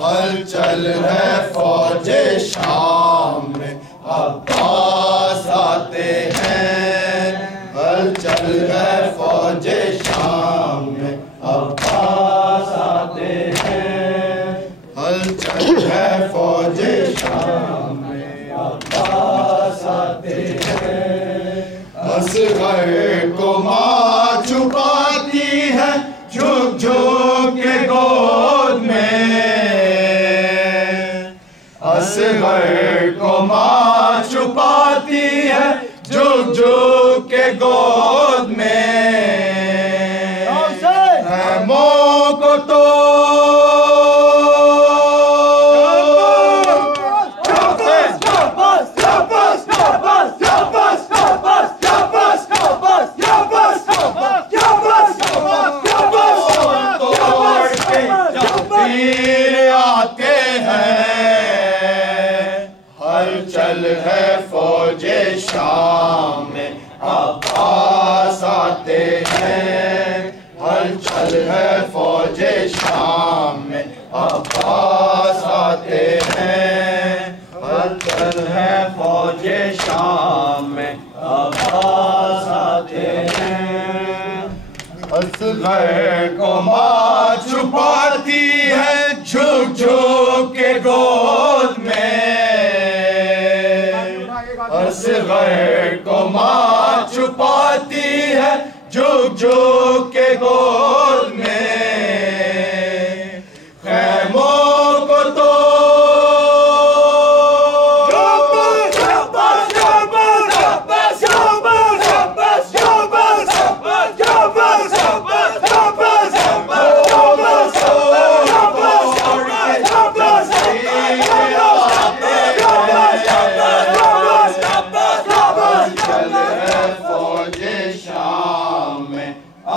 हलचल है फौजे शाम में, अब्बास आते हैं। हलचल है फौजे शाम में, अब्बास आते हैं। हलचल है फौजे शाम में, अब्बास आते हैं। असगर को माँ छुपाती है झुक झुक के गोद में। असगर को माँ छुपाती है झुक झुक के गोद में। खैमों को तो आते हैं। हलचल है फौजे शाम में, अब्बास आते हैं। हलचल है फौजे शाम में, अब्बास आते हैं। हलचल है फौजे शाम में, अब्बास आते हैं। असगर को माँ छुपाती है झुक झुक के गोद में। असगर को माँ छुपाती है झुक झुक के गोद में। खैमों को तो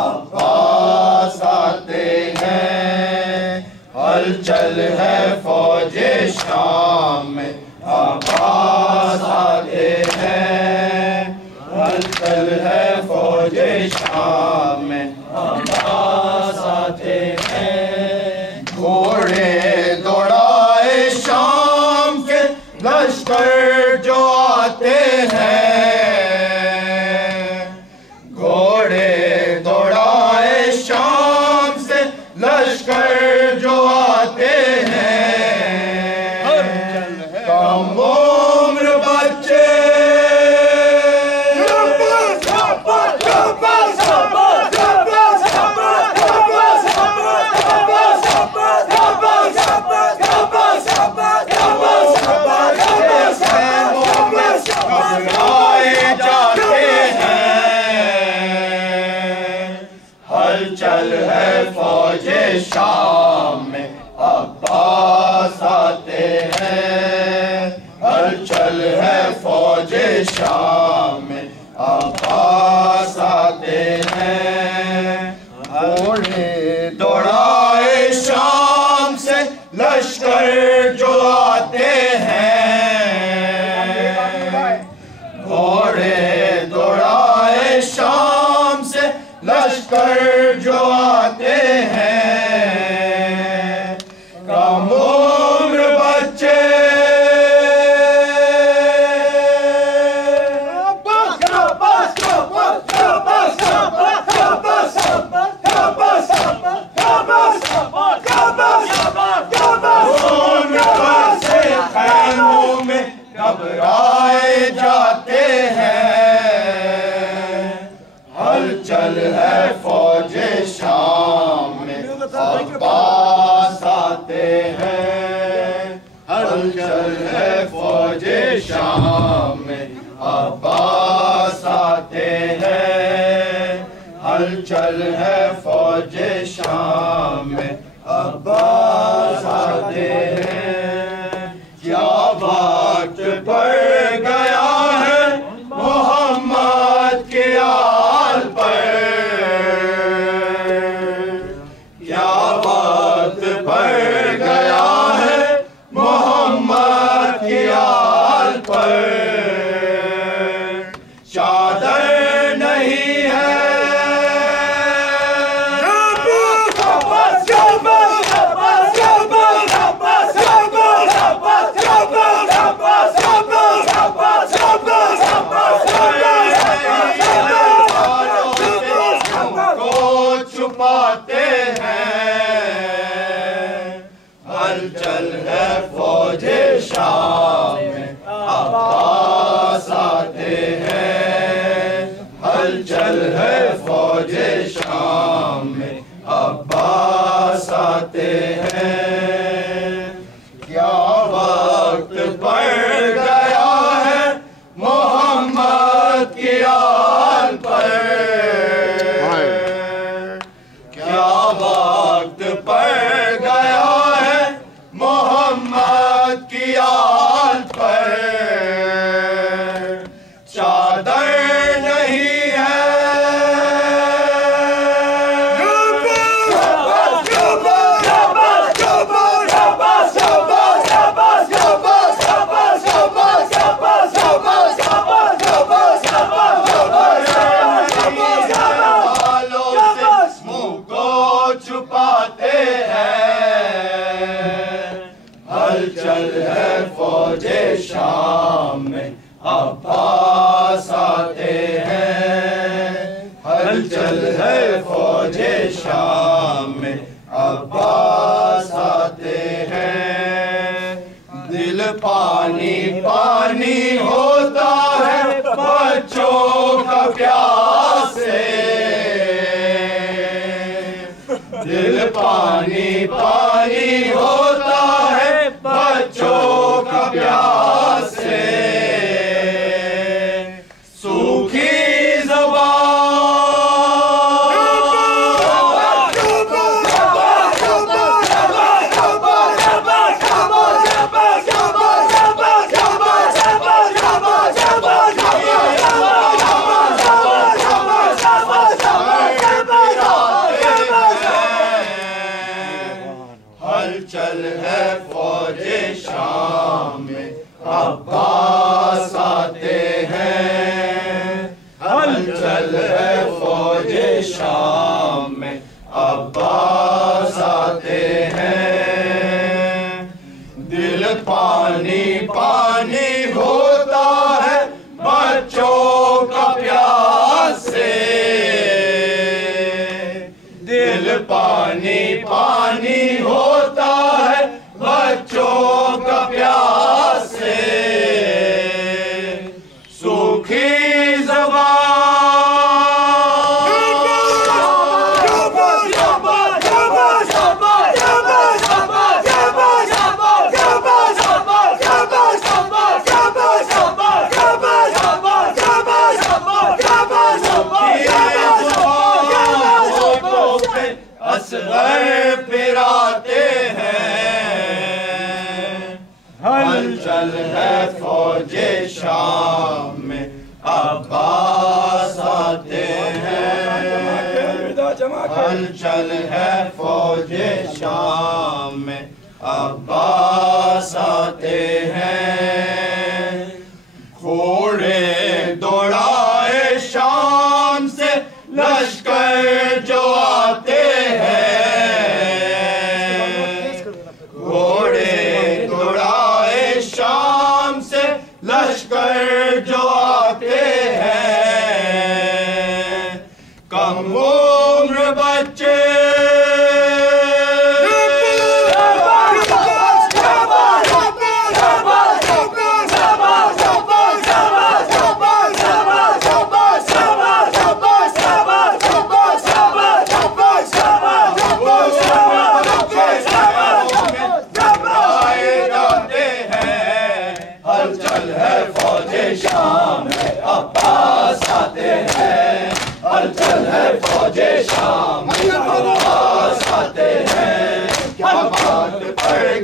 अब्बास आते हैं। हलचल है फौजे शाम में, अब्बास आते हैं। हलचल है फौजे शाम में, अब्बास आते हैं। घोड़े दौड़ाए शाम के लश्कर जो आते हैं। लश्कर जो आते हैं। कम उम्र बच्चे घबराए जाते हैं। हलचल है फौजे शाम में, अब्बास आते हैं। हलचल है फौजे शाम में, अब्बास आते हैं। घोड़े दौड़ाए शाम से लश्कर जो आते हैं। घोड़े दौड़ाए शाम से लश्कर जो आते हैं। कम उम्र बच्चे खैमों में घबराए जाते हैं। हलचल है फौजे शाम में, अब्बास आते हैं। हलचल है फौजे शाम में, अब्बास आते हैं। हलचल है फौजे शाम में, अब्बास आते हैं। क्या वक्त पड़ गया है मोहम्मद के आल पर। क्या वक्त पड़ गया है मोहम्मद के आल पर। चादर नहीं है हलचल है फौजे शाम में, अब्बास आते हैं। हलचल है फौजे शाम में, अब्बास आते हैं। क्या वक्त पड़ गया है मोहम्मद की आल पर, क्या वक्त पड़ गया है मोहम्मद की आल पर। चादर नहीं है छुपाते हैं। हलचल है फौजे शाम में, अब्बास आते हैं। हलचल है फौजे शाम में, अब्बास आते हैं। दिल पानी पानी होता है बच्चों का प्यास से, दिल पानी पानी होता है बच्चों का प्यास से। सूखी हलचल है फौजे शाम में, अब्बास आते हैं। हलचल है फौजे शाम में, अब्बास आते हैं। दिल पानी पानी होता है बच्चों का प्यास से, दिल पानी पानी होता है बच्चों का प्यास से। सूखी असगर फिराते हैं। हलचल है फौजे शाम में, अब्बास आते हैं। हलचल है फौजे शाम में, अब्बास आते हैं। घोड़े दौड़ाए शाम से लश्कर जो आते हैं। घोड़े दौड़ाए शाम से लश्कर जो आते हैं। कम उम्र बच्चे शाम में, अब्बास आते हैं। हलचल है फौजे शाम में, अब्बास आते हैं। क्या बात पड़